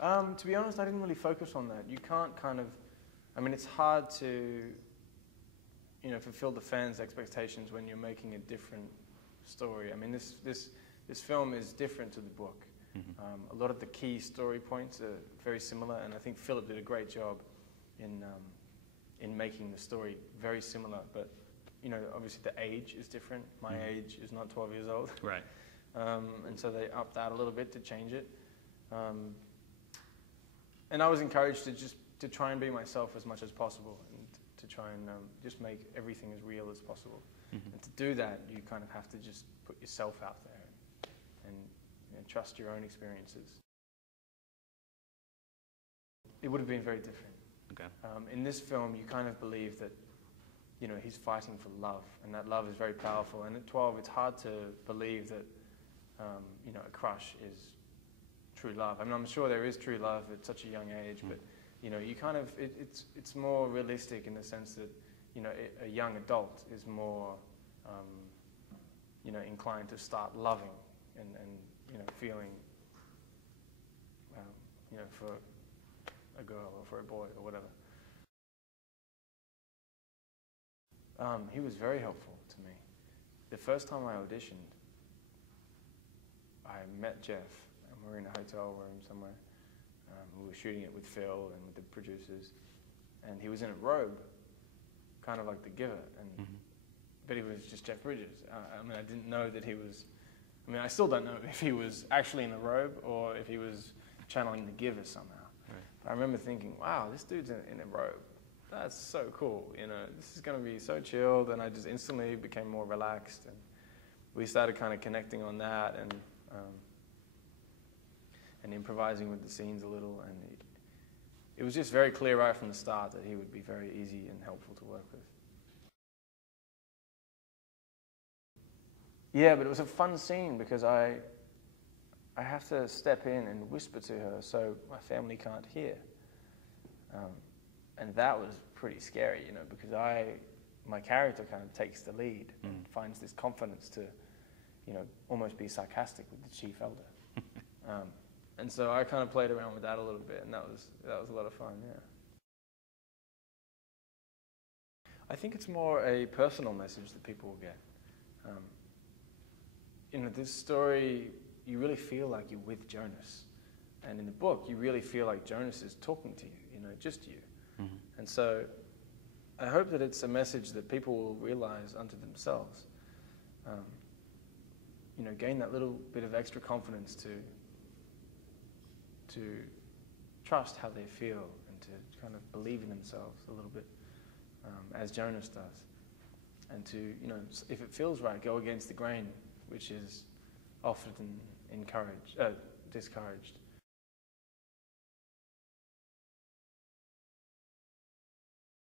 To be honest, I didn't really focus on that. You can't kind of, I mean, it's hard to, you know, fulfill the fans' expectations when you're making a different story. I mean, this film is different to the book. A lot of the key story points are very similar, and I think Philip did a great job in making the story very similar. But you know, obviously the age is different. My age is not 12 years old, right? And so they upped that a little bit to change it. And I was encouraged to try and be myself as much as possible, and to try and just make everything as real as possible. And to do that, you kind of have to just put yourself out there and trust your own experiences. It would have been very different. Okay. In this film, you kind of believe that, you know, he's fighting for love, and that love is very powerful. And at 12, it's hard to believe that, you know, a crush is true love. I mean, I'm sure there is true love at such a young age, but, you know, you kind of, it's more realistic in the sense that, you know, a young adult is more, you know, inclined to start loving and you know, feeling, you know, for a girl or for a boy or whatever. He was very helpful to me. The first time I auditioned, I met Jeff, and we were in a hotel room somewhere. We were shooting it with Phil and with the producers, and he was in a robe, kind of like the Giver, and but he was just Jeff Bridges. I mean, I didn't know that he was. I mean, I still don't know if he was actually in the robe or if he was channeling the Giver somehow. Right. But I remember thinking, wow, this dude's in a robe. That's so cool, you know, this is going to be so chilled, and I just instantly became more relaxed, and we started kind of connecting on that and improvising with the scenes a little, and it was just very clear right from the start that he would be very easy and helpful to work with. Yeah, but it was a fun scene because I have to step in and whisper to her so my family can't hear. And that was pretty scary, you know, because my character kind of takes the lead and finds this confidence to, you know, almost be sarcastic with the chief elder. And so I kind of played around with that a little bit, and that was a lot of fun, yeah. I think it's more a personal message that people will get. You know, this story, you really feel like you're with Jonas. And in the book, you really feel like Jonas is talking to you, you know, just you. And so I hope that it's a message that people will realize unto themselves. You know, gain that little bit of extra confidence to trust how they feel and to kind of believe in themselves a little bit, as Jonas does. And to, you know, if it feels right, go against the grain, which is often discouraged.